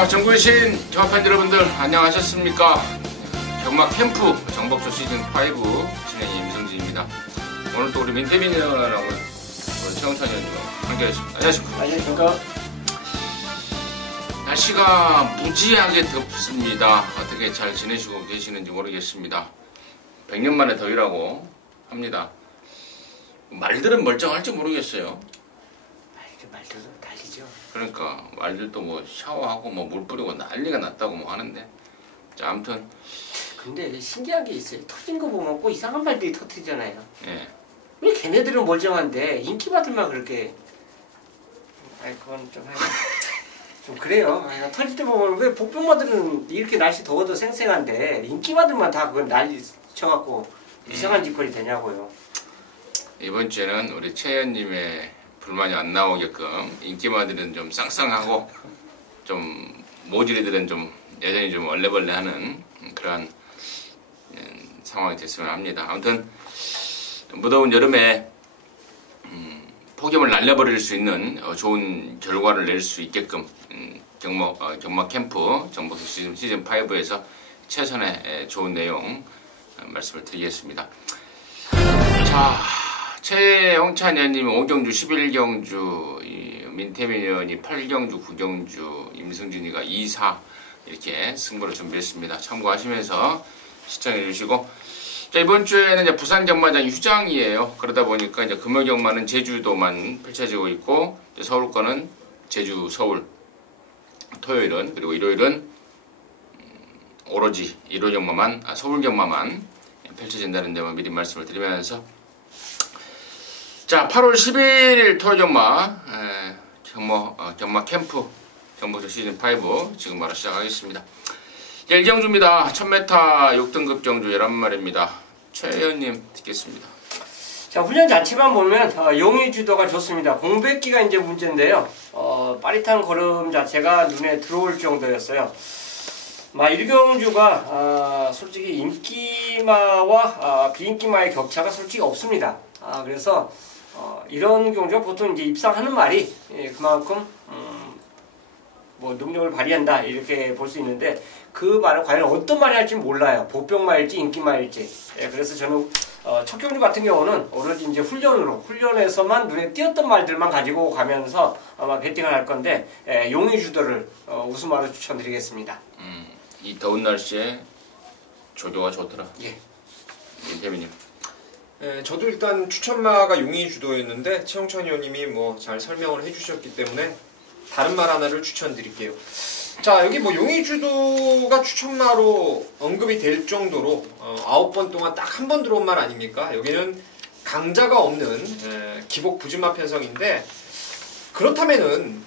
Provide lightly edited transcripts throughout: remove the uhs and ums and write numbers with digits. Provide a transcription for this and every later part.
자, 전국의 신 경합팬 여러분들 안녕하셨습니까? 경막 캠프 정복조 시즌5 진행의 임성진입니다. 오늘 또 우리 민태민 의원하고 최영찬 의원님 함께하겠습니다. 안녕하십니까? 안녕하십니까? 날씨가 무지하게 덥습니다. 어떻게 잘 지내시고 계시는지 모르겠습니다. 100년 만에 더위라고 합니다. 말들은 멀쩡할지 모르겠어요. 말들은 달리죠. 그러니까 말들도 뭐 샤워하고 뭐 물 뿌리고 난리가 났다고 뭐 하는데, 자, 아무튼 근데 신기한 게 있어요. 터진 거 보면 꼭 이상한 말들이 터뜨리잖아요. 예. 왜 걔네들은 멀쩡한데 인기받을만 그렇게? 그건 좀 그래요. 터질 때 보면 왜 복병마들은 이렇게 날씨 더워도 생생한데 인기받을만 다 그건 난리 쳐갖고 이상한 짓거리 되냐고요. 이번 주에는 우리 최 의원님의 불만이 안 나오게끔 인기마들은 좀 쌍쌍하고 좀 모질이들은 좀 여전히 좀 얼레벌레하는 그러한 상황이 됐으면 합니다. 아무튼 무더운 여름에 폭염을 날려버릴 수 있는 좋은 결과를 낼 수 있게끔 경막 캠프 정복조 시즌5에서 최선의 좋은 내용 말씀을 드리겠습니다. 자, 최영찬 의원님이 5경주 11경주, 민태민 의원이 8경주 9경주, 임승진이가 2-4 이렇게 승부를 준비했습니다. 참고하시면서 시청해 주시고, 자, 이번 주에는 이제 부산 경마장이 휴장이에요. 그러다 보니까 이제 금요 경마는 제주도만 펼쳐지고 있고, 서울 거는 제주, 서울, 토요일은, 그리고 일요일은 오로지 일요 경마만, 서울 경마만 펼쳐진다는 점을 미리 말씀을 드리면서, 자, 8월 11일 토요 경마 캠프 정복조 시즌5 지금 바로 시작하겠습니다. 1경주입니다. 1000m 6등급 경주 11마리입니다. 최 의원님 듣겠습니다. 자, 훈련 자체만 보면 용의 주도가 좋습니다. 공백기가 이제 문제인데요. 빠릿한 걸음 자체가 눈에 들어올 정도였어요. 1경주가 솔직히 인기마와 비인기마의 격차가 솔직히 없습니다. 그래서 이런 경주가 보통 이제 입상하는 말이 그만큼 뭐 능력을 발휘한다 이렇게 볼 수 있는데, 그 말은 과연 어떤 말이 할지 몰라요. 복병마일지 인기마일지. 그래서 저는 첫 경주 같은 경우는 오로지 이제 훈련에서만 눈에 띄었던 말들만 가지고 가면서 아마 배팅을 할 건데, 용의 주도를 우승마로 추천드리겠습니다. 이 더운 날씨에 조교가 좋더라. 예. 민태민님. 네, 저도 일단 추천마가 용의 주도였는데 최영찬 의원님이 뭐 잘 설명을 해주셨기 때문에 다른 말 하나를 추천드릴게요. 자, 여기 뭐 용의 주도가 추천마로 언급이 될 정도로 9번 동안 딱 한 번 들어온 말 아닙니까? 여기는 강자가 없는 기복 부진마 편성인데, 그렇다면은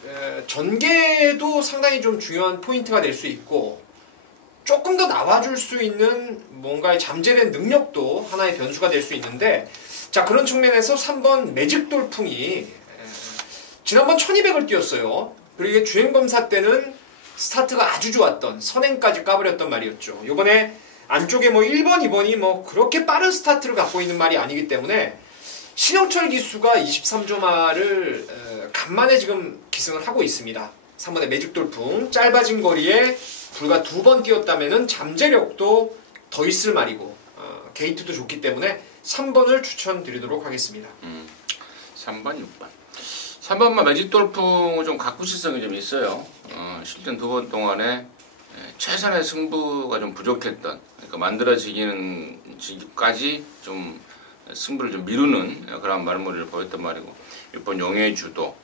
전개도 상당히 좀 중요한 포인트가 될 수 있고, 조금 더 나와줄 수 있는 뭔가의 잠재된 능력도 하나의 변수가 될 수 있는데, 자, 그런 측면에서 3번 매직 돌풍이 지난번 1200을 뛰었어요. 그리고 이게 주행검사 때는 스타트가 아주 좋았던 선행까지 까버렸던 말이었죠. 요번에 안쪽에 뭐 1번, 2번이 뭐 그렇게 빠른 스타트를 갖고 있는 말이 아니기 때문에 신영철 기수가 23조마를 간만에 지금 기승을 하고 있습니다. 3번의 매직 돌풍, 짧아진 거리에 불과 2번 뛰었다면은 잠재력도 더 있을 말이고, 게이트도 좋기 때문에 3번을 추천드리도록 하겠습니다. 3번, 6번. 3번만 매직 돌풍은 좀 가쿠시성이 좀 있어요. 실전 2번 동안에 최선의 승부가 좀 부족했던, 그러니까 만들어지기까지 좀 승부를 좀 미루는 그런 말머리를 보였던 말이고, 6번 용의 주도.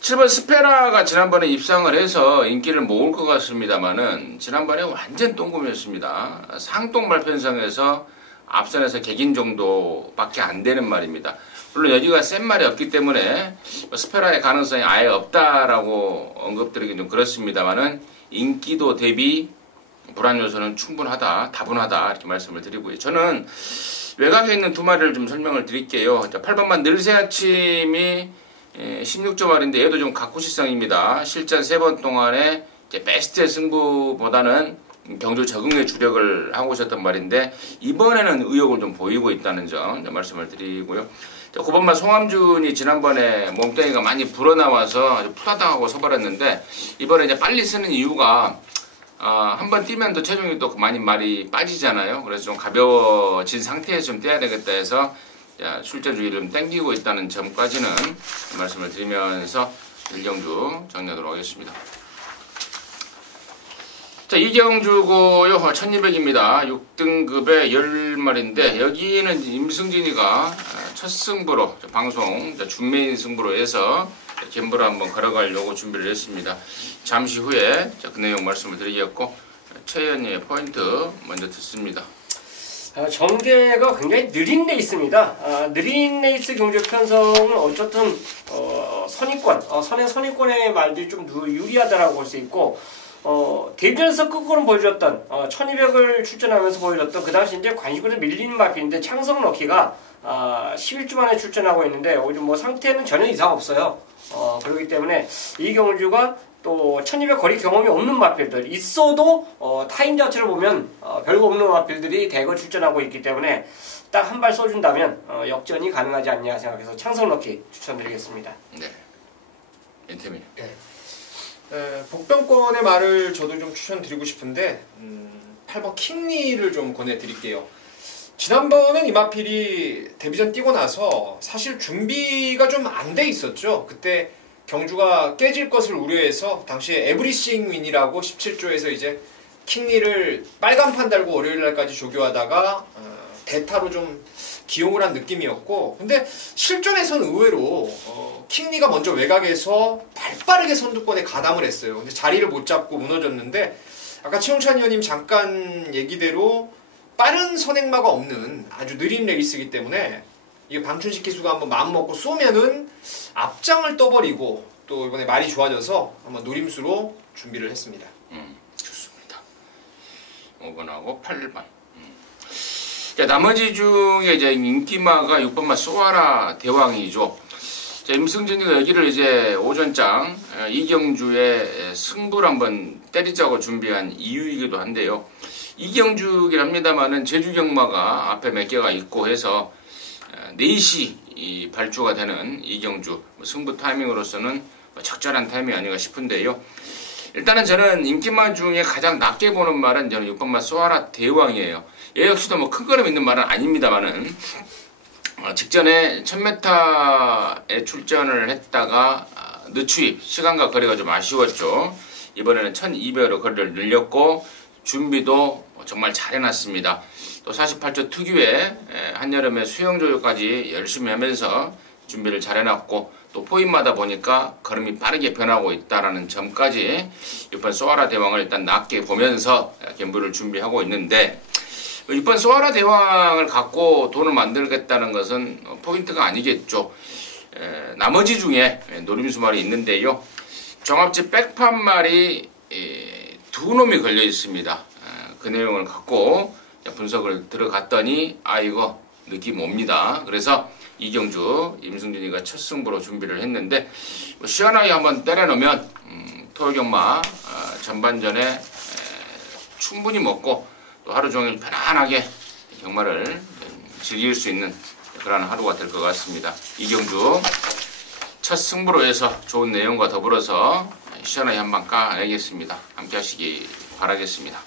7번 스페라가 지난번에 입상을 해서 인기를 모을 것 같습니다만은 지난번에 완전 똥금이었습니다. 상똥말 편성에서 앞선에서 개긴 정도밖에 안 되는 말입니다. 물론 여기가 센 말이 없기 때문에 스페라의 가능성이 아예 없다라고 언급드리긴 좀 그렇습니다만은 인기도 대비 불안 요소는 충분하다, 다분하다 이렇게 말씀을 드리고요. 저는 외곽에 있는 두 마리를 좀 설명을 드릴게요. 8번만 늘새 아침이 16조 말인데 얘도 좀 가쿠시성입니다. 실전 3번 동안에 베스트의 승부보다는 경주 적응에 주력을 하고 있었단 말인데 이번에는 의욕을 좀 보이고 있다는 점 말씀을 드리고요. 9번마 송함준이 지난번에 몸뚱이가 많이 불어나와서 아주 풀하다고 서버렸는데 이번에 이제 빨리 쓰는 이유가 한번 뛰면 또 체중이 또 많이 빠지잖아요. 그래서 좀 가벼워진 상태에서 좀 뛰어야 되겠다 해서 출전 주기를 좀 땡기고 있다는 점까지는 말씀을 드리면서 1경주 정리하도록 하겠습니다. 자, 2경주고요. 1200입니다. 6등급의 10마리인데 여기는 임승진이가 첫 승부로 방송 준메인 승부로 해서 gem부를 한번 걸어가려고 준비를 했습니다. 잠시 후에 그 내용 말씀을 드리겠고 최현희의 포인트 먼저 듣습니다. 전개가 굉장히 느린 레이스입니다. 느린 레이스 경주 편성은 어쨌든 선의권, 선의권의 말들이 좀 유리하다라고 볼 수 있고 데뷔전에서 끝고는 보여줬던 1200을 출전하면서 보여줬던 그 당시 이제 관심구에 밀리는 마필인데 창성 럭키가 11주 만에 출전하고 있는데 오히려 뭐 상태는 전혀 이상 없어요. 그렇기 때문에 이 경주가 또 1200 거리 경험이 없는 마필들 있어도 타임 자체를 보면 별거 없는 마필들이 대거 출전하고 있기 때문에 딱 한 발 쏘준다면 역전이 가능하지 않냐 생각해서 창성 럭키 추천드리겠습니다. 네. 엔테미. 네. 복병권의 말을 저도 좀 추천드리고 싶은데 8번 킹리를 좀 권해드릴게요. 지난번엔 이마필이 데뷔전 뛰고 나서 사실 준비가 좀 안 돼 있었죠. 그때 경주가 깨질 것을 우려해서 당시에 에브리싱 윈이라고 17조에서 이제 킹리를 빨간판 달고 월요일날까지 조교하다가 대타로 좀 기용을 한 느낌이었고 근데 실전에서는 의외로 킹리가 먼저 외곽에서 발빠르게 선두권에 가담을 했어요. 근데 자리를 못 잡고 무너졌는데 아까 최용찬 의원님 잠깐 얘기대로 빠른 선행마가 없는 아주 느린 레이스이기 때문에 이게 방춘식 기수가 한번 마음먹고 쏘면은 앞장을 떠버리고 또 이번에 말이 좋아져서 한번 노림수로 준비를 했습니다. 좋습니다. 5번하고 8번. 자, 나머지 중에 이제 인기마가 6번마 소아라 대왕이죠. 자, 임승진이가 여기를 이제 오전장 이경주의 승부를 한번 때리자고 준비한 이유이기도 한데요. 이경주긴 합니다만은 제주 경마가 앞에 몇 개가 있고 해서 4시 발주가 되는 이경주 승부 타이밍으로서는 적절한 타이밍이 아닌가 싶은데요. 일단은 저는 인기마 중에 가장 낮게 보는 말은 저는 6번마 소아라 대왕이에요. 얘 역시도 뭐 큰 거름 있는 말은 아닙니다만은 직전에 1000m에 출전을 했다가 늦추입 시간과 거리가 좀 아쉬웠죠. 이번에는 1200으로 거리를 늘렸고 준비도 정말 잘 해놨습니다. 또 48초 특유의 한여름에 수영 조율까지 열심히 하면서 준비를 잘 해놨고 또 포인마다 보니까 걸음이 빠르게 변하고 있다라는 점까지 이번 소아라 대왕을 일단 낮게 보면서 gem부를 준비하고 있는데 이번 소아라 대왕을 갖고 돈을 만들겠다는 것은 포인트가 아니겠죠. 나머지 중에 노림수 말이 있는데요. 종합지 백판 말이 두 놈이 걸려 있습니다. 그 내용을 갖고 분석을 들어갔더니 이거 느낌 옵니다. 그래서 이경주 임승진이가 첫 승부로 준비를 했는데 시원하게 한번 때려놓으면 토요경마 전반전에 충분히 먹고 또 하루 종일 편안하게 경마를 즐길 수 있는 그런 하루가 될 것 같습니다. 이경주 첫 승부로 해서 좋은 내용과 더불어서 시원하게 한번 까내겠습니다. 함께 하시기 바라겠습니다.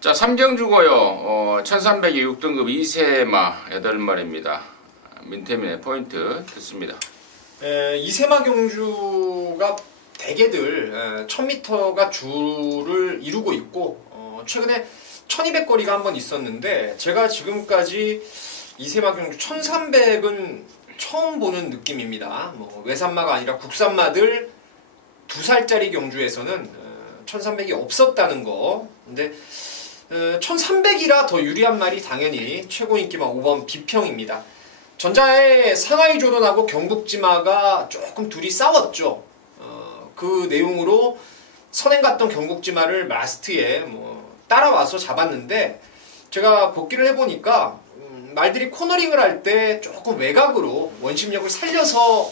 자, 3경주고요. 1300이 6등급 2세마 8마리입니다. 민태민의 포인트 듣습니다. 이세마 경주가 대개들 1000m가 주를 이루고 있고 최근에 1200거리가 한번 있었는데 제가 지금까지 이세마 경주 1300은 처음 보는 느낌입니다. 뭐 외산마가 아니라 국산마들 2살짜리 경주에서는 1300이 없었다는 거. 근데 1300이라 더 유리한 말이 당연히 최고 인기마 5번 비평입니다. 전자의 상하이 조던하고 경북지마가 조금 둘이 싸웠죠. 그 내용으로 선행 갔던 경북지마를 라스트에 뭐 따라와서 잡았는데 제가 복귀를 해보니까 말들이 코너링을 할 때 조금 외곽으로 원심력을 살려서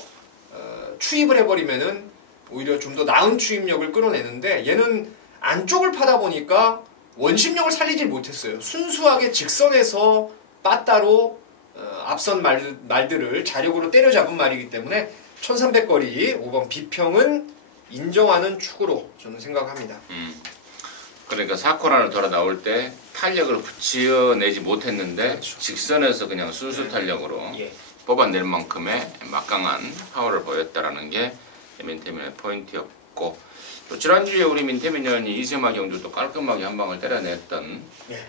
추입을 해버리면은 오히려 좀 더 나은 추입력을 끌어내는데 얘는 안쪽을 파다 보니까 원심력을 살리질 못했어요. 순수하게 직선에서 빠따로 앞선 말들을 자력으로 때려잡은 말이기 때문에 1300거리 5번 비평은 인정하는 축으로 저는 생각합니다. 그러니까 4코너를 돌아 나올 때 탄력을 붙여내지 못했는데 그렇죠. 직선에서 그냥 순수 탄력으로 예. 뽑아낼 만큼의 막강한 파워를 보였다라는 게 민태민의 포인트였고, 또 지난주에 우리 민태민 의원이 이세마 경주도 깔끔하게 한 방을 때려냈던 예.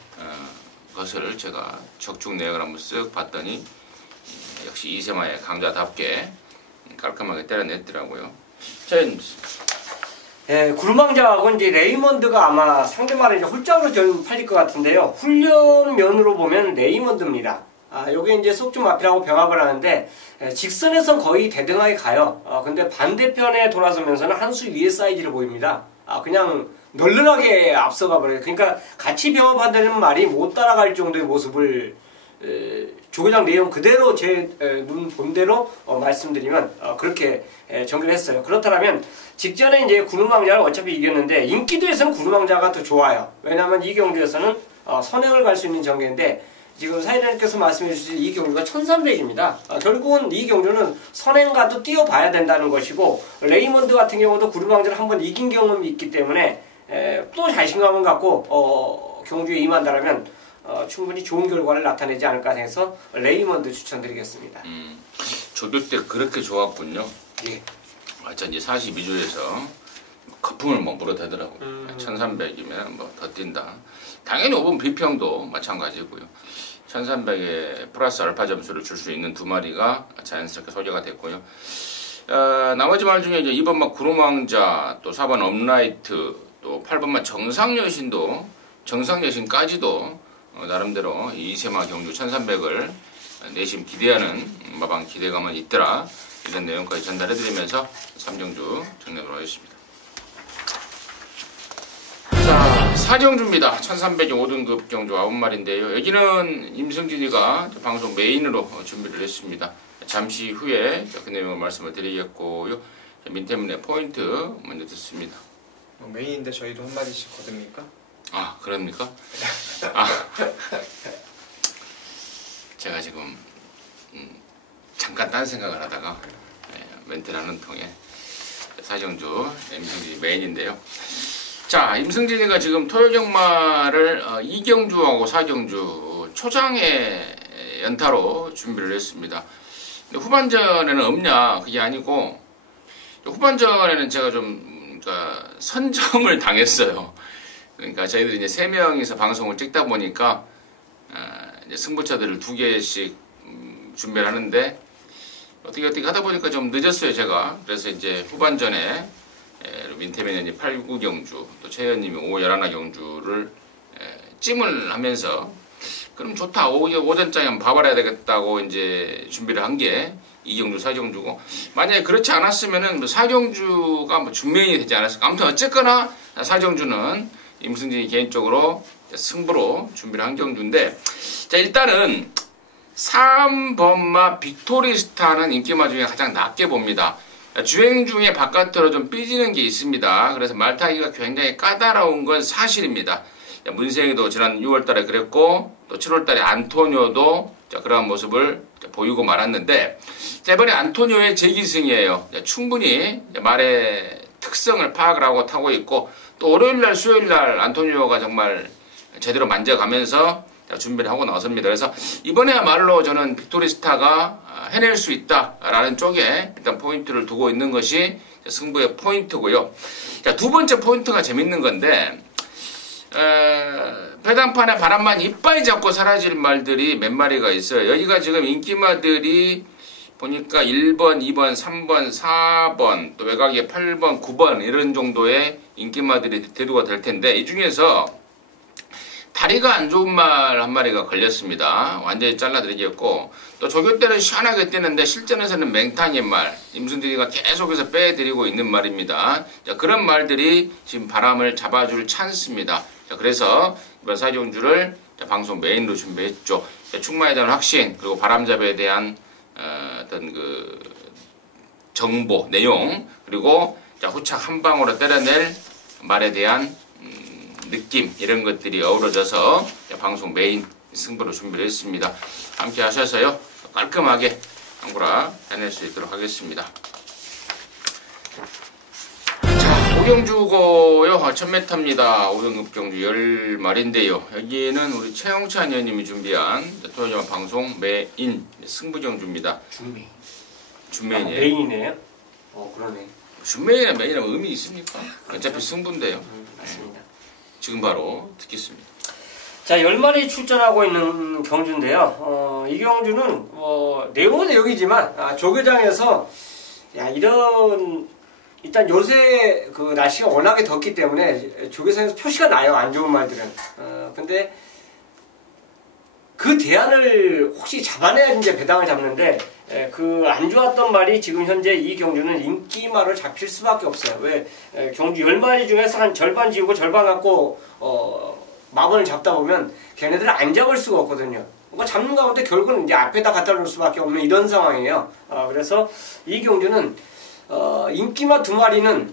것을 제가 적중 내역을 한번 쓱 봤더니 역시 이세마의 강자답게 깔끔하게 때려냈더라고요. 예, 구르망자하고 이제 레이먼드가 아마 상대말에 이제 홀짝으로 좀 팔릴 것 같은데요. 훈련면으로 보면 레이먼드입니다. 요게 이제 속중 마피라고 병합을 하는데, 직선에선 거의 대등하게 가요. 근데 반대편에 돌아서면서는 한 수 위의 사이즈를 보입니다. 그냥 널널하게 앞서가 버려요. 그러니까 같이 병합한다는 말이 못 따라갈 정도의 모습을 조교장 내용 그대로 제 눈 본대로 말씀드리면 그렇게 전개했어요. 그렇다면 직전에 이제 구르망자를 어차피 이겼는데 인기도에서는 구르망자가 더 좋아요. 왜냐하면 이 경주에서는 선행을 갈 수 있는 전개인데 지금 사회자님께서 말씀해 주신 이 경주가 1300입니다. 결국은 이 경주는 선행가도 뛰어봐야 된다는 것이고, 레이먼드 같은 경우도 구르망자를 한번 이긴 경험이 있기 때문에 또 자신감을 갖고 경주에 임한다면 충분히 좋은 결과를 나타내지 않을까 해서 레이먼드 추천드리겠습니다. 조교 때 그렇게 좋았군요. 예. 전 이제 42조에서 거품을 뭐 물어대더라고요. 1300이면 뭐 더 뛴다. 당연히 5번 비평도 마찬가지고요. 1300에 플러스 알파 점수를 줄 수 있는 두 마리가 자연스럽게 소개가 됐고요. 나머지 말 중에 이제 2번 구름왕자, 또 4번 업라이트, 또 8번만 정상여신까지도 나름대로 이세마 경주 1300을 내심 기대하는 마방 기대감은 있더라. 이런 내용까지 전달해드리면서 3경주 정리하도록 하겠습니다. 자, 4경주입니다. 1300의 5등급 경주 9마리인데요. 여기는 임승진이가 방송 메인으로 준비를 했습니다. 잠시 후에 그 내용을 말씀을 드리겠고요. 민태민의 포인트 먼저 듣습니다. 메인인데 저희도 한 마디씩 거듭니까? 그럽니까? 제가 지금 잠깐 딴 생각을 하다가 멘트를 하는 통에 사정주 임승진이 메인인데요. 자, 임승진이가 지금 토요경마를 2경주하고 4경주 초장의 연타로 준비를 했습니다. 근데 후반전에는 없냐? 그게 아니고 후반전에는 제가 좀 선점을 당했어요. 그러니까 저희들이 이제 3명이서 방송을 찍다 보니까 이제 승부차들을 2개씩 준비를 하는데 어떻게 하다 보니까 좀 늦었어요, 제가. 그래서 이제 후반전에 민태민이 8, 9경주, 또 최현님이 5, 11 경주를 찜을 하면서 그럼 좋다, 오전장에 한번 봐봐야 되겠다고 이제 준비를 한 게 2경주, 4경주고, 만약에 그렇지 않았으면은 4경주가 준비이 되지 않았을까. 아무튼 어쨌거나 4경주는 임승진이 개인적으로 승부로 준비를 한 경주인데, 자, 일단은 3번마 빅토리스타는 인기마 중에 가장 낮게 봅니다. 주행 중에 바깥으로 좀 삐지는 게 있습니다. 그래서 말타기가 굉장히 까다로운 건 사실입니다. 문세영이도 지난 6월달에 그랬고, 또 7월달에 안토니오도 그러한 모습을 보이고 말았는데, 이번에 안토니오의 재기승이에요. 충분히 말의 특성을 파악을 하고 타고 있고, 또 월요일날, 수요일날 안토니오가 정말 제대로 만져가면서 준비를 하고 나섭니다. 그래서 이번에야말로 저는 빅토리스타가 해낼 수 있다라는 쪽에 일단 포인트를 두고 있는 것이 승부의 포인트고요. 자, 두 번째 포인트가 재밌는 건데, 배당판에 바람만 이빨 잡고 사라질 말들이 몇 마리가 있어요. 여기가 지금 인기마들이 보니까 1번, 2번, 3번, 4번, 또 외곽에 8번, 9번 이런 정도의 인기마들이 대두가 될 텐데, 이 중에서 다리가 안 좋은 말 한 마리가 걸렸습니다. 완전히 잘라드리겠고, 또 조교 때는 시원하게 뛰는데 실전에서는 맹탕인 말, 임승진이가 계속해서 빼드리고 있는 말입니다. 자, 그런 말들이 지금 바람을 잡아줄 찬스입니다. 자, 그래서 이번 4경주를 방송 메인으로 준비했죠. 충마에 대한 확신, 그리고 바람잡이에 대한 어떤 그 정보, 내용, 그리고 후착 한 방으로 때려낼 말에 대한 느낌 이런 것들이 어우러져서 방송 메인 승부로 준비를 했습니다. 함께 하셔서요 깔끔하게 한구라 해낼 수 있도록 하겠습니다. 자, 오경주고요 1000m입니다. 5등급 경주 10마리인데요. 여기에는 우리 최영찬 의원님이 준비한 토요일 방송 메인 승부경주입니다. 준메인이에요. 메인이네요. 그러네. 준메인이나 메인이나 의미 있습니까? 어차피 승부인데요. 맞습니다. 지금 바로 듣겠습니다. 자, 10마리 출전하고 있는 경주인데요. 이 경주는 내용은 내용이지만 조교장에서 일단 요새 그 날씨가 워낙에 덥기 때문에 조교장에서 표시가 나요. 안 좋은 말들은. 근데 그 대안을 혹시 잡아내야 이제 배당을 잡는데 그 안 좋았던 말이 지금 현재 이 경주는 인기말로 잡힐 수밖에 없어요. 왜 경주 10마리 중에서 한 절반 지우고 절반 갖고 마번을 잡다 보면 걔네들을 안 잡을 수가 없거든요. 뭐 잡는 가운데 결국은 이제 앞에다 갖다 놓을 수밖에 없는 이런 상황이에요. 그래서 이 경주는 인기마 2마리는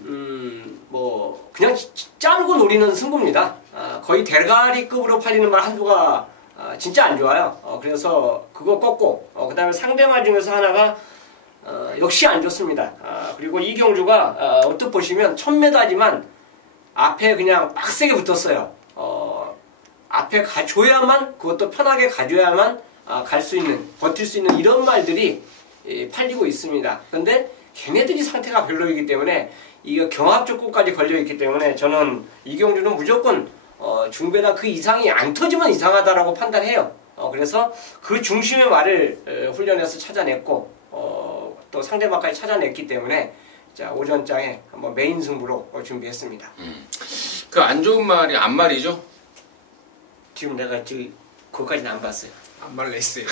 뭐 그냥 자르고 노리는 승부입니다. 거의 대가리급으로 팔리는 말 한두가 진짜 안 좋아요. 그래서 그거 꺾고 그 다음에 상대말 중에서 하나가 역시 안 좋습니다. 그리고 이 경주가 언뜻 보시면 1000m지만 앞에 그냥 빡세게 붙었어요. 앞에 가줘야만 그것도 편하게 가줘야만 갈 수 있는 버틸 수 있는 이런 말들이 팔리고 있습니다. 근데 걔네들이 상태가 별로이기 때문에 이거 경합조건까지 걸려있기 때문에 저는 이 경주는 무조건 중배나 그 이상이 안 터지면 이상하다라고 판단해요. 그래서 그 중심의 말을 훈련해서 찾아냈고 또 상대방까지 찾아냈기 때문에 자 오전장에 한번 메인 승부로 준비했습니다. 그 안 좋은 말이 안말이죠? 지금 내가 그거까지는 안 봤어요. 안말 레이스예요.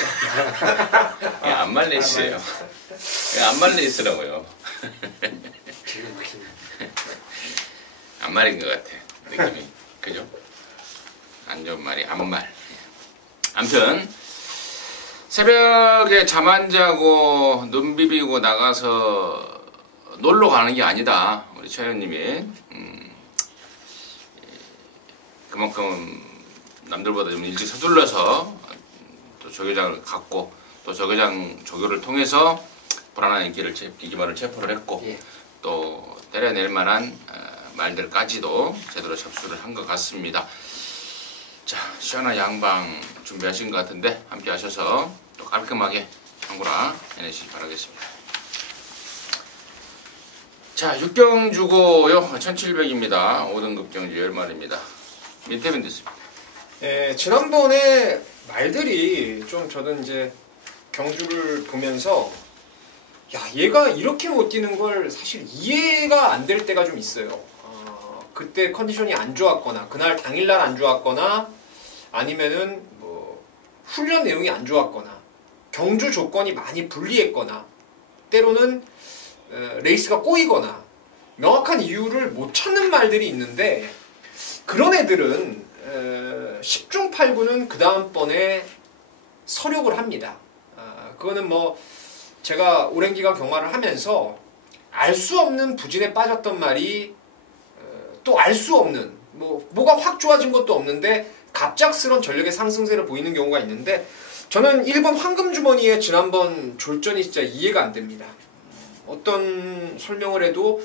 안말 레이스예요. 안말 레이스라고요. 안말인 것 같아 느낌이. 그죠? 안 좋은 말이 안말. 아무튼 새벽에 잠 안 자고 눈 비비고 나가서 놀러 가는 게 아니다. 우리 최 의원님이 그만큼 남들보다 좀 일찍 서둘러서 또 조교장을 갖고 또 조교를 통해서 불안한 인기말을 체포를 했고 예. 또 때려낼 만한 말들까지도 제대로 접수를 한 것 같습니다. 자, 시원한 양방 준비하신 것 같은데 함께 하셔서 또 깔끔하게 한구라 해내시기 바라겠습니다. 자, 6경주고요 1700입니다. 5등급 경주 10마리입니다. 민태빈 됐습니다. 지난번에 말들이 좀 저는 이제 경주를 보면서 야 얘가 이렇게 못 뛰는 걸 사실 이해가 안 될 때가 좀 있어요. 그때 컨디션이 안 좋았거나 그날 당일날 안 좋았거나 아니면은 뭐 훈련 내용이 안 좋았거나 경주 조건이 많이 불리했거나 때로는 레이스가 꼬이거나 명확한 이유를 못 찾는 말들이 있는데 그런 애들은 10중 8구는 그 다음번에 서력을 합니다. 그거는 뭐 제가 오랜 기간 경마를 하면서 알 수 없는 부진에 빠졌던 말이 또 알 수 없는 뭐가 확 좋아진 것도 없는데 갑작스러운 전력의 상승세를 보이는 경우가 있는데 저는 1번 황금주머니의 지난번 졸전이 진짜 이해가 안 됩니다. 어떤 설명을 해도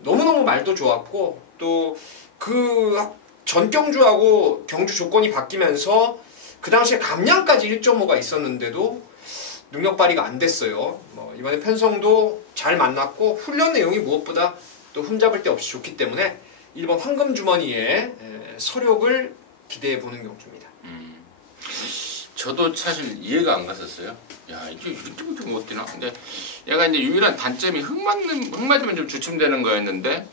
너무너무 말도 좋았고 또 그 전경주하고 경주 조건이 바뀌면서 그 당시에 감량까지 1.5가 있었는데도 능력 발휘가 안 됐어요. 이번에 편성도 잘 만났고 훈련 내용이 무엇보다 또 흠잡을 데 없이 좋기 때문에 1번 황금주머니의 서력을 기대해보는 경주입니다. 저도 사실 이해가 안 갔었어요. 야, 이게 이렇게밖에 못 뛰나? 근데 얘가 이제 유일한 단점이 흙 맞으면 좀 주춤되는 거였는데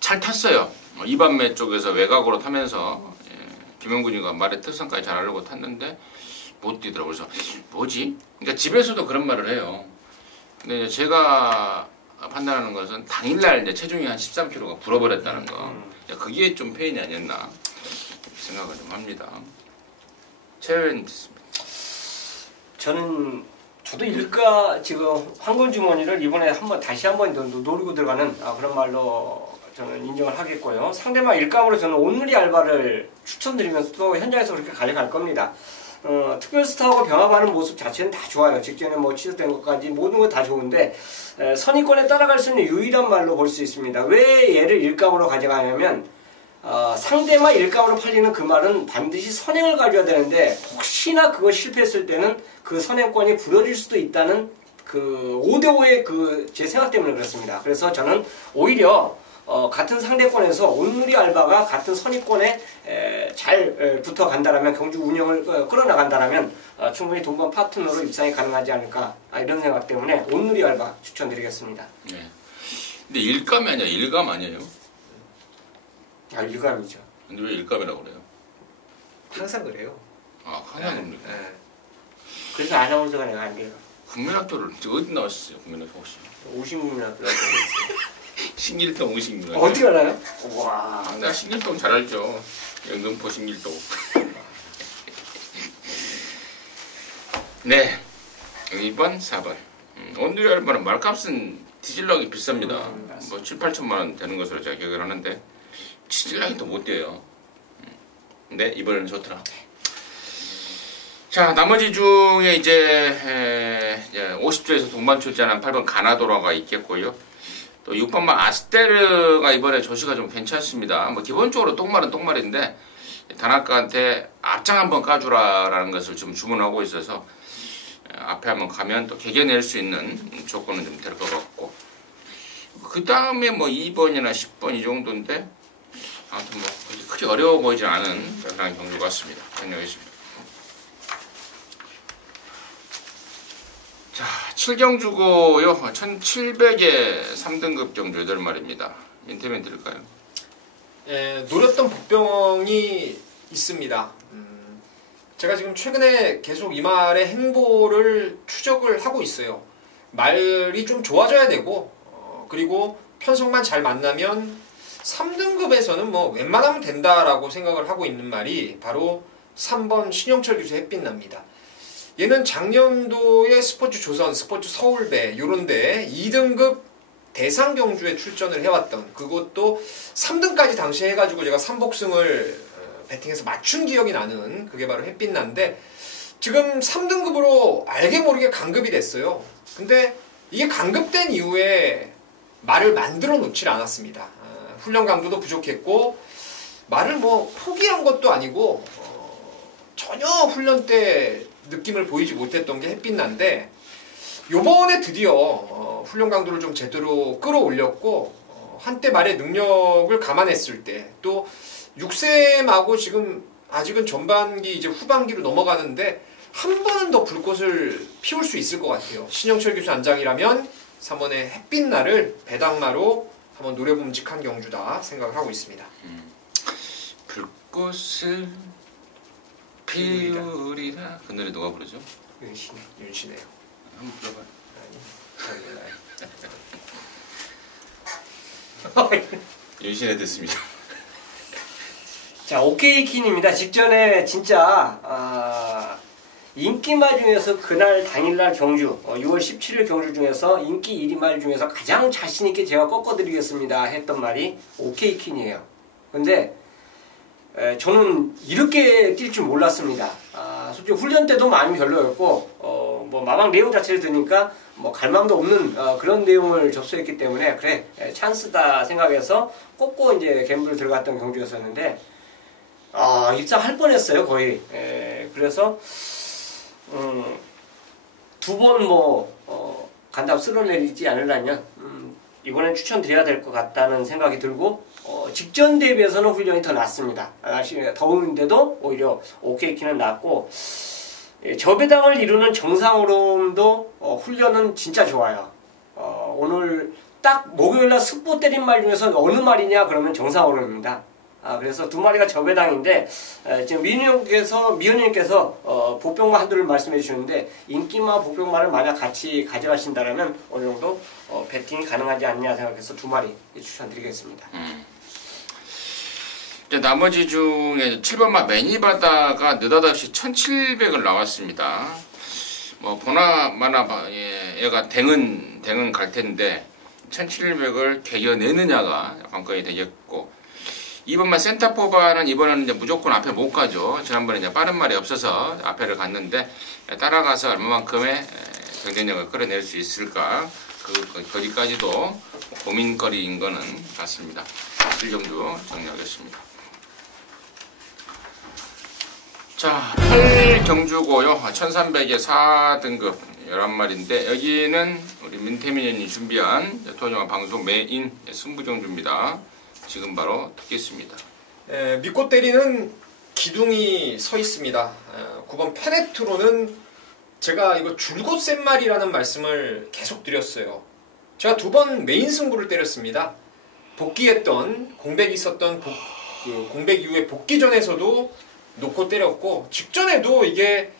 잘 탔어요. 이반매 쪽에서 외곽으로 타면서 김영군이가 말의 특성까지 잘 알고 탔는데 못 뛰더라고요. 그래서 뭐지? 그러니까 집에서도 그런 말을 해요. 근데 제가 판단하는 것은 당일날 이제 체중이 한 13kg가 불어버렸다는 거. 그게 좀 페인이 아니었나 생각을 좀 합니다. 최현 됐습니다. 저도 지금 황금주머니를 이번에 다시 한번 노리고 들어가는 그런 말로 저는 인정을 하겠고요. 상대방 일감으로 저는 온누리 알바를 추천드리면서 또 현장에서 그렇게 가져갈 겁니다. 특별스타하고 병합하는 모습 자체는 다 좋아요. 직전에 뭐 취소된 것까지 모든 거 다 좋은데 선의권에 따라갈 수 있는 유일한 말로 볼 수 있습니다. 왜 얘를 일감으로 가져가냐면 상대만 일감으로 팔리는 그 말은 반드시 선행을 가져야 되는데 혹시나 그거 실패했을 때는 그 선행권이 부러질 수도 있다는 그 5대5의 그 제 생각 때문에 그렇습니다. 그래서 저는 오히려 같은 상대권에서 온누리 알바가 같은 선의권에 잘 붙어 간다라면 경주 운영을 끌어나간다라면 충분히 동반 파트너로 입상이 가능하지 않을까 이런 생각 때문에 온누리 알바 추천드리겠습니다. 네. 근데 일감이 아니야. 일감 아니에요? 일감이죠. 근데 왜 일감이라고 그래요? 항상 그래요. 아, 항상 그럽니까? 네. 그래서 아나운서가 내가 안 돼요. 국민학교를 어디 나왔어요? 국민학교 혹시? 오신국민학교라고 신길동 오신국민학교. 어떻게 알아요? 와. 나 신길동 잘 알죠. 영등포 신길동. 네. 2번, 4번. 온누리 알바는 말값은 디질락이 비쌉니다. 뭐 7, 8천만 원 되는 것으로 제가 기억을 하는데 디질락이 더 못 돼요. 네, 이번에는 좋더라. 자, 나머지 중에 이제 50조에서 동반 출전한 8번 가나도라가 있겠고요. 또 6번만 아스테르가 이번에 조시가 좀 괜찮습니다. 뭐 기본적으로 똥말은 똥말인데 다나카한테 앞장 한번 까주라라는 것을 좀 주문하고 있어서 앞에 한번 가면 또 개겨낼 수 있는 조건은 좀 될 것 같고, 그 다음에 뭐 2번이나 10번 이 정도인데 아무튼 뭐 크게 어려워 보이지 않은 그런 경주 같습니다. 다녀오겠습니다. 자, 7경주고요. 1700에 3등급 경주 8마리입니다. 인터뷰 드릴까요? 노렸던 복병이 있습니다. 제가 지금 최근에 계속 이 말의 행보를 추적을 하고 있어요. 말이 좀 좋아져야 되고, 그리고 편성만 잘 만나면 3등급에서는 뭐 웬만하면 된다라고 생각을 하고 있는 말이 바로 3번 신영철 교수 햇빛납니다. 얘는 작년도에 스포츠 조선, 스포츠 서울배 요런데 2등급 대상 경주에 출전을 해왔던, 그것도 3등까지 당시에 해가지고 제가 3복승을 배팅해서 맞춘 기억이 나는 그게 바로 햇빛난데, 지금 3등급으로 알게 모르게 강급이 됐어요. 근데 이게 강급된 이후에 말을 만들어 놓질 않았습니다. 훈련 강도도 부족했고 말을 뭐 포기한 것도 아니고 전혀 훈련 때 느낌을 보이지 못했던 게 햇빛난데, 요번에 드디어 훈련 강도를 좀 제대로 끌어올렸고 한때 말의 능력을 감안했을 때 또 6셈하고 지금 아직은 전반기 이제 후반기로 넘어가는데 한 번은 더 불꽃을 피울 수 있을 것 같아요. 신영철 교수 안장이라면 3번의 햇빛날을 배당마로 한번 노려봄직한 경주다 생각을 하고 있습니다. 불꽃을 피우리라. 그 노래 누가 부르죠? 윤신이에요. 한번 불러봐요. 윤신에 됐습니다. 자, 오케이킨입니다. 직전에 진짜 인기말 중에서 그날 당일날 경주 6월 17일 경주 중에서 인기 1위 말 중에서 가장 자신있게 제가 꺾어드리겠습니다 했던 말이 오케이킨이에요. 근데 저는 이렇게 뛸 줄 몰랐습니다. 솔직히 훈련 때도 마음이 별로였고 뭐 마방 내용 자체를 들으니까 뭐 갈망도 없는 그런 내용을 접수했기 때문에 그래 찬스다 생각해서 꽂고 이제 갬블을 들어갔던 경주였었는데 입상할 뻔했어요 거의. 그래서 두 번 뭐 간담 쓸어내리지 않으려면 이번엔 추천드려야 될 것 같다는 생각이 들고 직전 대비해서는 훈련이 더 낫습니다. 날씨가 더운데도 오히려 오케이키는 낫고 저배당을 이루는 정상으로움도 훈련은 진짜 좋아요. 오늘 딱 목요일날 습보 때린 말 중에서 어느 말이냐 그러면 정상오름입니다. 그래서 두 마리가 저배당인데 지금 미연님께서 복병마 한두를 말씀해 주셨는데 인기마 복병마를 만약 같이 가져가신다면 어느 정도 배팅이 가능하지 않냐 생각해서 두 마리 추천드리겠습니다. 이제 나머지 중에 7번마 매니바다가 느닷없이 1700을 나왔습니다. 뭐 보나마나 얘가 댕은 갈 텐데 1700을 개겨내느냐가 관건이 되겠고, 2번만 센터포바는 이번에는 이제 무조건 앞에 못 가죠. 지난번에 이제 빠른 말이 없어서 앞에를 갔는데, 따라가서 얼마만큼의 경쟁력을 끌어낼 수 있을까, 거기까지도 고민거리인 거는 같습니다. 1경주 정리하겠습니다. 자, 8경주고요. 1300에 4등급 11마리인데, 여기는 우리 민태민이 준비한 토종화 방송 메인 승부경주입니다. 지금 바로 듣겠습니다. 믿고 때리는 기둥이 서 있습니다. 9번 페네트로는 제가 이거 줄곧 센 말이라는 말씀을 계속 드렸어요. 제가 2번 메인 승부를 때렸습니다. 복귀했던 공백이 있었던 공백 이후에 복귀전에서도 놓고 때렸고, 직전에도 이게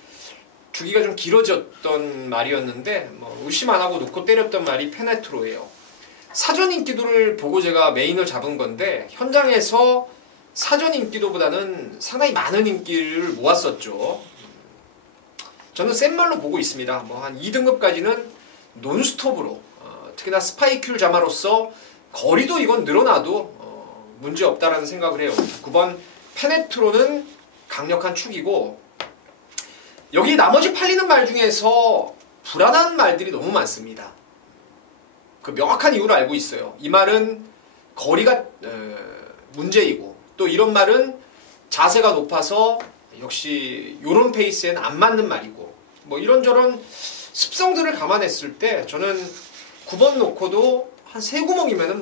주기가 좀 길어졌던 말이었는데 의심 안 하고 놓고 때렸던 말이 페네트로예요. 사전 인기도를 보고 제가 메인을 잡은 건데, 현장에서 사전 인기도보다는 상당히 많은 인기를 모았었죠. 저는 센 말로 보고 있습니다. 한 2등급까지는 논스톱으로, 특히나 스파이큐를 잠아로써 거리도 이건 늘어나도 문제 없다라는 생각을 해요. 9번 페네트로는 강력한 축이고, 여기 나머지 팔리는 말 중에서 불안한 말들이 너무 많습니다. 그 명확한 이유를 알고 있어요. 이 말은 거리가 문제이고, 또 이런 말은 자세가 높아서 역시 이런 페이스에는 안 맞는 말이고, 이런저런 습성들을 감안했을 때 저는 9번 놓고도 한 3구멍이면은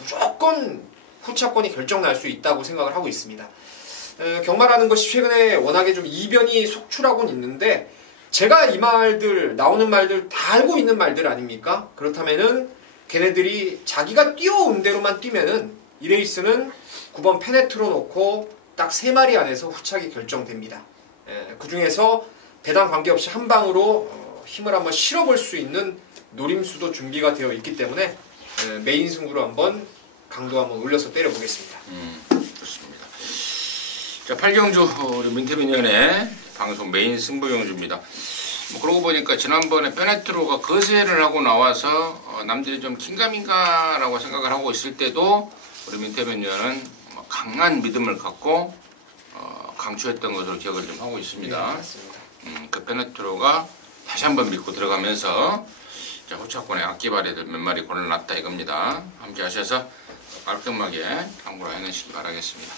무조건 후차권이 결정날 수 있다고 생각을 하고 있습니다. 경마라는 것이 최근에 워낙에 좀 이변이 속출하고는 있는데, 제가 이 말들, 나오는 말들 다 알고 있는 말들 아닙니까? 그렇다면은 걔네들이 자기가 뛰어온 대로만 뛰면은 이 레이스는 9번 페네트로 놓고 딱 3마리 안에서 후착이 결정됩니다. 그 중에서 배당 관계없이 한 방으로 힘을 한번 실어볼 수 있는 노림수도 준비가 되어 있기 때문에 메인 승부로 한번 강도 한번 올려서 때려보겠습니다. 좋습니다. 자, 8경주 우리 민태민연의 방송 메인 승부경주입니다. 그러고 보니까 지난번에 페네트로가 거세를 하고 나와서 남들이 좀 긴가민가라고 생각을 하고 있을 때도 우리 민태민연은 강한 믿음을 갖고 강추했던 것으로 기억을 좀 하고 있습니다. 네, 맞습니다. 그 페네트로가 다시 한번 믿고 들어가면서 호차권에 악기발에들 몇 마리 골라놨다 이겁니다. 함께 하셔서 깔끔하게 참고로 해내시기 바라겠습니다.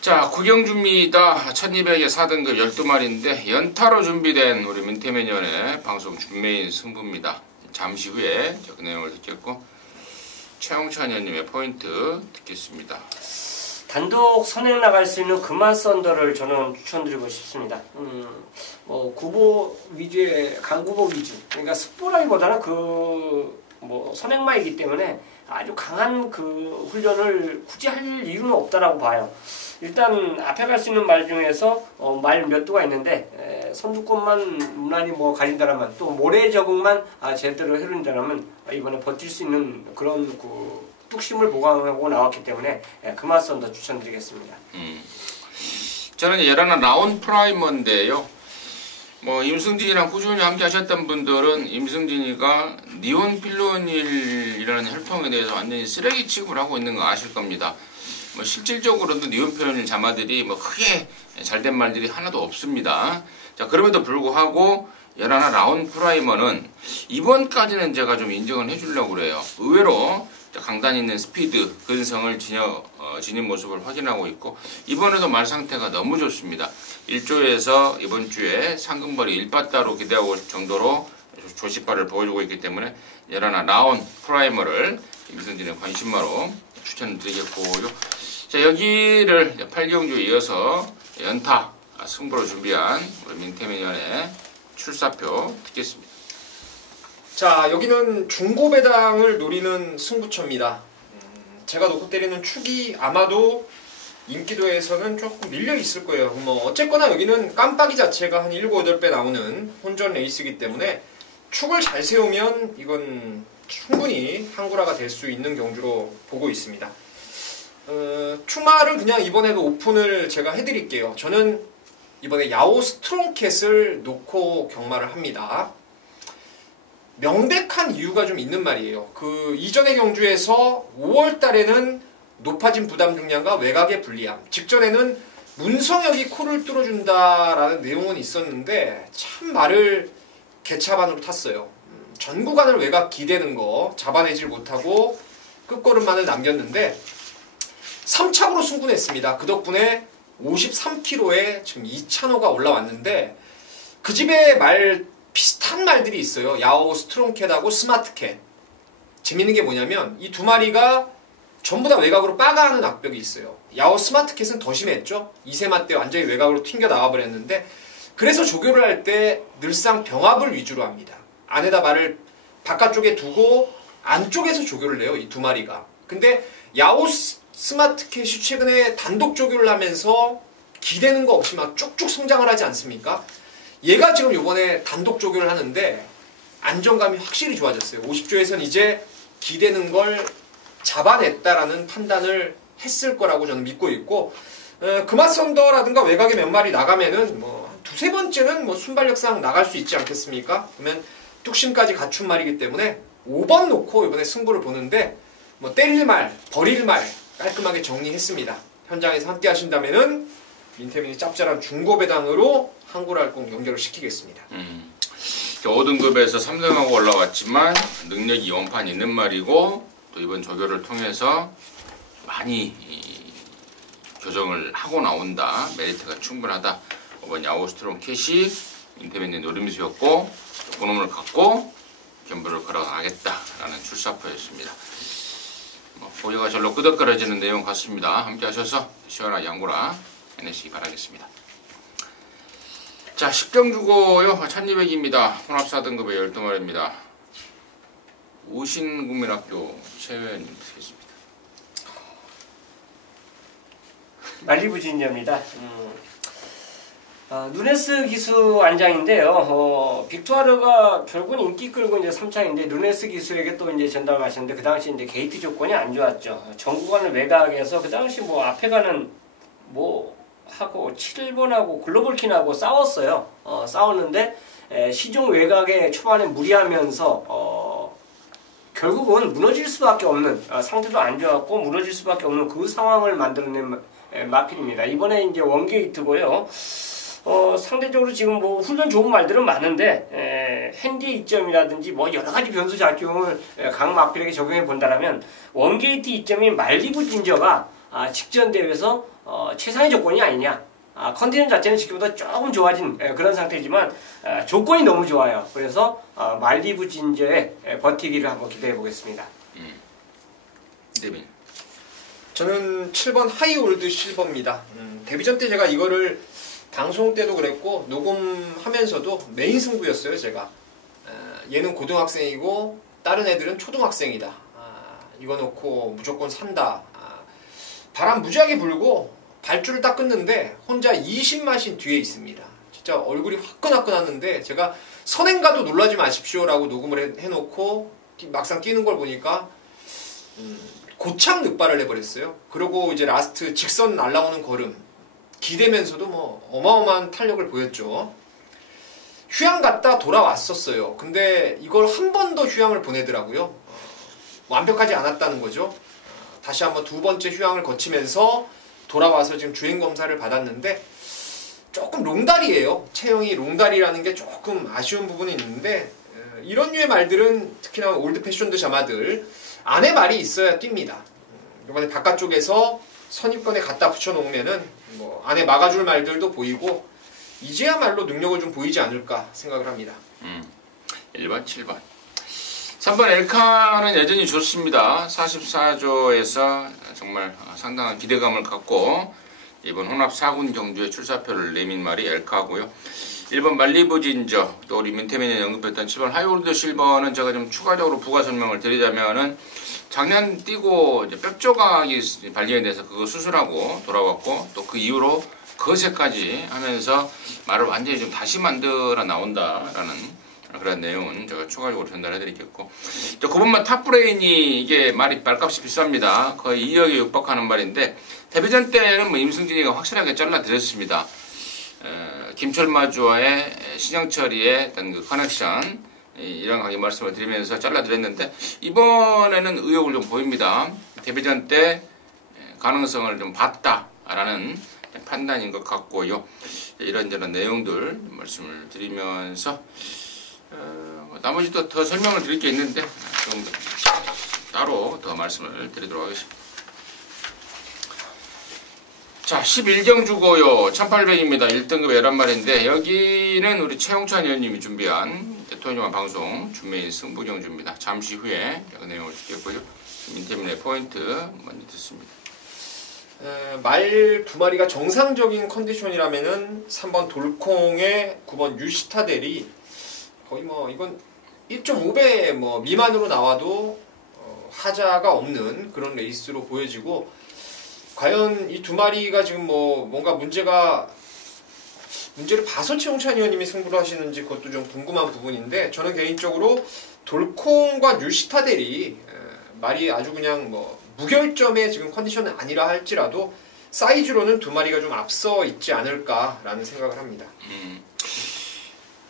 자, 구경주입니다. 1200에 4등급 12마리인데 연타로 준비된 우리 민태매년의 방송 준메인 승부입니다. 잠시 후에 그 내용을 듣겠고, 최홍찬 의원님의 포인트 듣겠습니다. 단독 선행 나갈 수 있는 금화 썬더를 저는 추천드리고 싶습니다. 구보 위주의 강구보 위주. 그러니까 스포라기보다는 선행마이기 때문에 아주 강한 그 훈련을 굳이 할 이유는 없다라고 봐요. 일단 앞에 갈 수 있는 말 중에서 말 몇 도가 있는데 선두권만 무난히 가린다라면, 또 모래 적응만 제대로 해준다라면 이번에 버틸 수 있는 그런 뚝심을 보강하고 나왔기 때문에 금화 썬더 추천드리겠습니다. 저는 예라나 라온 프라이머인데요. 임승진이랑 꾸준히 함께 하셨던 분들은 임승진이가 니온필로닐이라는 혈통에 대해서 완전히 쓰레기 취급을 하고 있는 거 아실 겁니다. 실질적으로도 니온필로닐 자마들이 크게 잘된 말들이 하나도 없습니다. 자, 그럼에도 불구하고 예라나 라온 프라이머는 이번까지는 제가 좀 인정을 해주려고 그래요. 의외로 강단 있는 스피드, 근성을 지닌 모습을 확인하고 있고, 이번에도 말 상태가 너무 좋습니다. 1조에서 이번 주에 상금벌이 1빠따로 기대하고 정도로 조시발을 보여주고 있기 때문에 예라나 라온 프라이머를 임승진의 관심마로 추천드리겠고요. 자, 여기를 8경주에 이어서 연타 승부로 준비한 우리 민태민연의 출사표 듣겠습니다. 자, 여기는 중고배당을 노리는 승부처입니다. 제가 놓고 때리는 축이 아마도 인기도에서는 조금 밀려 있을 거예요. 어쨌거나 여기는 깜빡이 자체가 한 7, 8배 나오는 혼전 레이스이기 때문에 축을 잘 세우면 이건 충분히 한구라가 될 수 있는 경주로 보고 있습니다. 추마를 그냥 이번에도 오픈을 제가 해드릴게요. 저는 이번에 야오 스트롱캣을 놓고 경마를 합니다. 명백한 이유가 좀 있는 말이에요. 그 이전의 경주에서 5월 달에는 높아진 부담 중량과 외곽의 불리함, 직전에는 문성혁이 코를 뚫어준다라는 내용은 있었는데 참 말을 개차반으로 탔어요. 전 구간을 외곽 기대는 거 잡아내질 못하고 끝걸음만을 남겼는데 3착으로 승분했습니다. 그 덕분에 53km에 지금 2찬호가 올라왔는데 그 집에 말 비슷한 말들이 있어요. 야오 스트롱캣하고 스마트캣. 재밌는 게 뭐냐면 이 두 마리가 전부 다 외곽으로 빠가하는 악벽이 있어요. 야오 스마트캣은 더 심했죠. 2세마 때 완전히 외곽으로 튕겨 나와버렸는데 그래서 조교를 할 때 늘상 병합을 위주로 합니다. 안에다 말을 바깥쪽에 두고 안쪽에서 조교를 해요. 이 두 마리가. 근데 야오 스마트캣이 최근에 단독 조교를 하면서 기대는 거 없이 막 쭉쭉 성장을 하지 않습니까? 얘가 지금 이번에 단독 조교를 하는데 안정감이 확실히 좋아졌어요. 50조에선 이제 기대는 걸 잡아냈다라는 판단을 했을 거라고 저는 믿고 있고 금화선더라든가 외곽에 몇 마리 나가면은 뭐 두세 번째는 뭐 순발력상 나갈 수 있지 않겠습니까? 그러면 뚝심까지 갖춘 말이기 때문에 5번 놓고 이번에 승부를 보는데 뭐 때릴 말, 버릴 말 깔끔하게 정리했습니다. 현장에서 함께 하신다면은 민태민이 짭짤한 중고배당으로 항구를 꼭 연결을 시키겠습니다. 5등급에서 3등하고 올라왔지만 능력이 원판 있는 말이고 또 이번 조교를 통해서 많이 교정을 하고 나온다. 메리트가 충분하다. 이번 야오스트롬 캣이 민태민의 노림수였고 그놈을 갖고 견부를 걸어가겠다라는 출사표였습니다. 보기가 절로 끄덕거려지는 내용 같습니다. 함께 하셔서 시원하게 양보라 해내시기 바라겠습니다. 자, 10경 주고요. 1200입니다. 혼합 4등급의 12마리입니다. 우신국민학교 최회원님 드리겠습니다. 말리부진입니다. 누네스 기수 안장인데요. 빅투아르가 결국은 인기 끌고 이제 3차인데 누네스 기수에게 또 이제 전달을 하셨는데 그 당시 이제 게이트 조건이 안 좋았죠. 전구간을 외곽에서 그 당시 뭐 앞에 가는 뭐 하고 7번하고 글로벌킨하고 싸웠어요. 싸웠는데 시종 외곽에 초반에 무리하면서 결국은 무너질 수밖에 없는 상태도 안 좋았고 무너질 수밖에 없는 그 상황을 만들어낸 마필입니다. 이번에 이제 원게이트고요. 상대적으로 지금 뭐 훈련 좋은 말들은 많은데 핸디 이점이라든지 뭐 여러 가지 변수 작용을 각 마필에게 적용해 본다라면 원게이트 이점인 말리부 진저가 직전 대회에서 최상의 조건이 아니냐. 컨디션 자체는 지금보다 조금 좋아진 그런 상태지만 조건이 너무 좋아요. 그래서 말리부 진저의 버티기를 한번 기대해 보겠습니다. 데빈. 저는 7번 하이올드 실버입니다. 데뷔전 때 제가 이거를 방송 때도 그랬고 녹음하면서도 메인 승부였어요. 제가 얘는 고등학생이고 다른 애들은 초등학생이다. 이거 놓고 무조건 산다. 바람 무지하게 불고 발줄을 딱 끊는데 혼자 20마신 뒤에 있습니다. 진짜 얼굴이 화끈화끈하는데 제가 선행가도 놀라지 마십시오라고 녹음을 해놓고 막상 뛰는 걸 보니까 고창 늑발을 해버렸어요. 그리고 이제 라스트 직선 날라오는 걸음 기대면서도 뭐 어마어마한 탄력을 보였죠. 휴양 갔다 돌아왔었어요. 근데 이걸 한 번 더 휴양을 보내더라고요. 완벽하지 않았다는 거죠. 다시 한번 두 번째 휴양을 거치면서 돌아와서 지금 주행검사를 받았는데 조금 롱다리예요. 체형이 롱다리라는 게 조금 아쉬운 부분이 있는데 이런 류의 말들은 특히나 올드 패션드 자마들 안에 말이 있어야 뜁니다. 이번에 바깥쪽에서 선입권에 갖다 붙여놓으면은 뭐 안에 막아줄 말들도 보이고 이제야말로 능력을 좀 보이지 않을까 생각을 합니다. 1번, 7번. 3번 엘카는 여전히 좋습니다. 44조에서 정말 상당한 기대감을 갖고 이번 혼합 4군 경주에 출사표를 내민 말이 엘카고요. 1번 말리부진저, 또 우리 민태민이 언급했던 7번 하이올드 실버는 제가 좀 추가적으로 부가 설명을 드리자면은 작년 뛰고 이제 뼈 조각이 발견이 돼서 그거 수술하고 돌아왔고 또 그 이후로 거세까지 하면서 말을 완전히 좀 다시 만들어 나온다라는 그런 내용은 제가 추가적으로 전달해 드리겠고, 또 그분만 탑브레인이 이게 말값이 비쌉니다. 거의 2억에 육박하는 말인데 데뷔전 때는 뭐 임승진이가 확실하게 잘라드렸습니다. 김철마주와의 신영철이의 어떤 그 커넥션, 이런 강의 말씀을 드리면서 잘라드렸는데 이번에는 의욕을 좀 보입니다. 데뷔전 때 가능성을 좀 봤다라는 판단인 것 같고요. 이런저런 내용들 말씀을 드리면서 나머지도 더 설명을 드릴 게 있는데 좀 따로 더 말씀을 드리도록 하겠습니다. 자, 11경주고요. 1800입니다. 1등급 11마리인데 여기는 우리 최용찬 의원님이 준비한 대통령만 방송 준메인 승부경주입니다. 잠시 후에 그 내용을 듣겠고요. 민태민의 포인트 먼저 듣습니다. 말 두 마리가 정상적인 컨디션이라면은 3번 돌콩에 9번 유시타델이 거의 뭐 이건 1.5배 뭐 미만으로 나와도 하자가 없는 그런 레이스로 보여지고, 과연 이 두 마리가 지금 뭐 뭔가 문제를 봐서 최용찬 의원님이 승부를 하시는지 그것도 좀 궁금한 부분인데, 저는 개인적으로 돌콩과 뉴시타델이 말이 아주 그냥 뭐 무결점의 지금 컨디션은 아니라 할지라도 사이즈로는 두 마리가 좀 앞서 있지 않을까라는 생각을 합니다.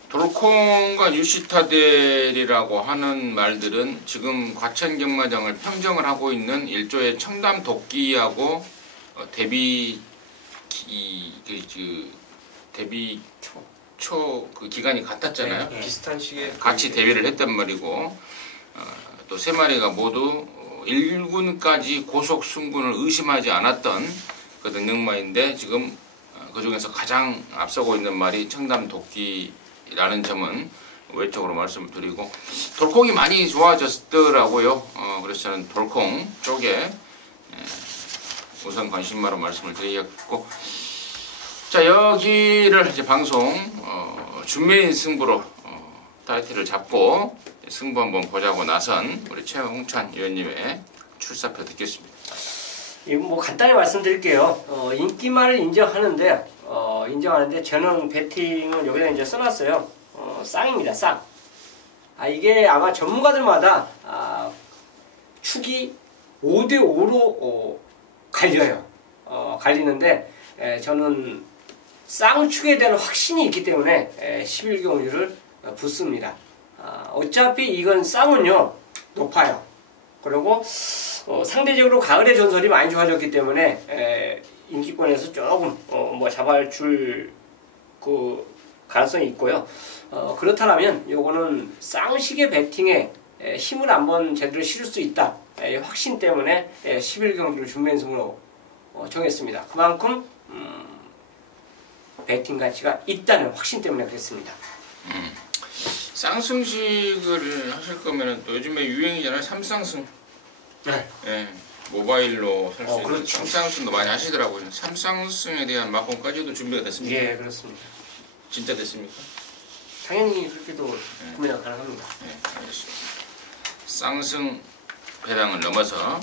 돌콩과 뉴시타델이라고 하는 말들은 지금 과천 경마장을 평정을 하고 있는 일조의 청담 도끼하고 데뷔초 그 기간이 같았잖아요. 네, 비슷한 시기에 같이 데뷔를 했단 말이고, 또 세 마리가 모두 1군까지 고속 승군을 의심하지 않았던 그 능력마인데 지금 그 중에서 가장 앞서고 있는 말이 청담 도끼라는 점은 외적으로 말씀을 드리고, 돌콩이 많이 좋아졌더라고요. 그래서 저는 돌콩 쪽에 우선 관심마로 말씀을 드리겠고, 자, 여기를 이제 방송 준메인 승부로 타이틀을 잡고 승부 한번 보자고 나선 우리 최홍찬 의원님의 출사표 듣겠습니다. 이거 뭐 간단히 말씀드릴게요. 인기말을 인정하는데 저는 배팅은 여기다 이제 써놨어요. 쌍입니다, 쌍. 이게 아마 전문가들마다 축이 5대5로 갈려요. 갈리는데 저는 쌍축에 대한 확신이 있기 때문에 11경주를 붙습니다. 어차피 이건 쌍은요 높아요. 그리고 상대적으로 가을의 전설이 많이 좋아졌기 때문에 인기권에서 조금 뭐 잡아줄 그 가능성이 있고요. 그렇다면 요거는 쌍식의 배팅에 힘을 한번 제대로 실을 수 있다. 확신 때문에 11경주를 준비연승으로 정했습니다. 그만큼 배팅 가치가 있다는 확신 때문에 그랬습니다. 쌍승식을 하실 거면은 또 요즘에 유행이잖아요. 삼쌍승. 네. 예, 모바일로 살 수 있는 그렇죠. 삼쌍승도 많이 하시더라고요. 삼쌍승에 대한 마감까지도 준비가 됐습니다. 예, 그렇습니다. 진짜 됐습니까? 당연히 그렇게도 구매가 가능합니다. 네, 알겠습니다. 쌍승 배당을 넘어서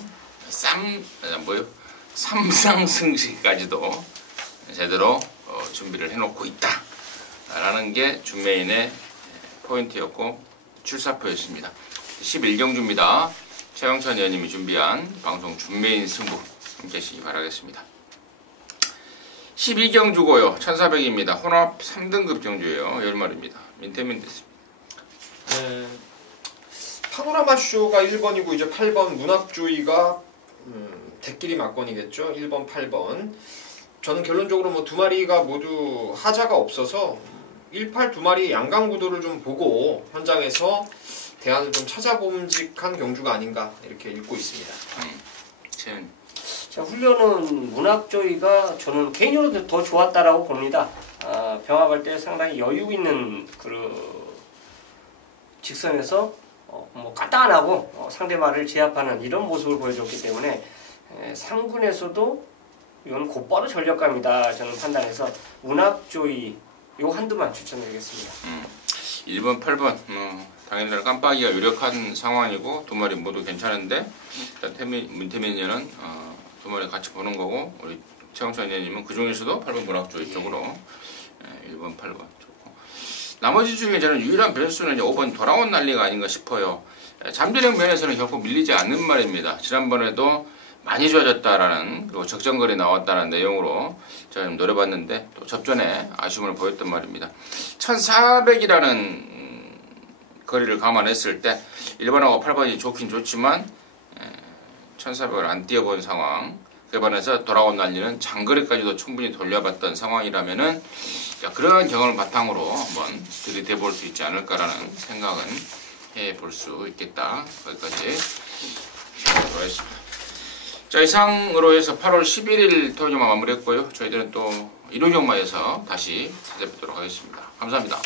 삼쌍승식까지도 제대로 준비를 해놓고 있다라는 게 준메인의 포인트였고 출사표였습니다. 11경주입니다. 최영찬 의원님이 준비한 방송 준메인 승부 함께 하시기 바라겠습니다. 12경주고요. 1400입니다. 혼합 3등급 경주예요. 10마리입니다. 민태민 됐습니다. 파노라마 쇼가 1번이고 이제 8번 문학조이가 대끼리 막건이겠죠. 1번, 8번. 저는 결론적으로 뭐 두 마리가 모두 하자가 없어서 1, 8 두 마리 양강 구도를 좀 보고 현장에서 대안을 좀 찾아봄직한 경주가 아닌가 이렇게 읽고 있습니다. 자, 훈련은 문학조이가 저는 개인적으로 더 좋았다라고 봅니다. 병합할 때 상당히 여유 있는 그 직선에서 뭐 까딱하고 상대말을 제압하는 이런 모습을 보여줬기 때문에 상군에서도 이건 곧바로 전력감이다 저는 판단해서 문학조이 요 한두만 추천드리겠습니다. 1번, 8번 당연히 깜빡이가 유력한 상황이고 두 마리 모두 괜찮은데 일단 문태민 의원은 두 마리 같이 보는 거고 우리 최영찬 의원님은 그 중에서도 8번 문학조이 쪽으로 1번, 8번 좋고 나머지 중에 저는 유일한 변수는 5번 돌아온 난리가 아닌가 싶어요. 잠재력 면에서는 결코 밀리지 않는 말입니다. 지난번에도 많이 좋아졌다라는 그리고 적정거리 나왔다는 내용으로 제가 좀 노려봤는데 또 접전에 아쉬움을 보였던 말입니다. 1400이라는 거리를 감안했을 때 1번하고 8번이 좋긴 좋지만 1400을 안 뛰어본 상황, 그에 반해서 돌아온 난리는 장거리까지도 충분히 돌려봤던 상황이라면은 그런 경험을 바탕으로 한번 들이대볼 수 있지 않을까라는 생각은 해볼 수 있겠다. 거기까지 하도록 하겠습니다. 자, 이상으로 해서 8월 11일 토요일만 마무리했고요. 저희들은 또 일요일 경마에서 다시 찾아뵙도록 하겠습니다. 감사합니다.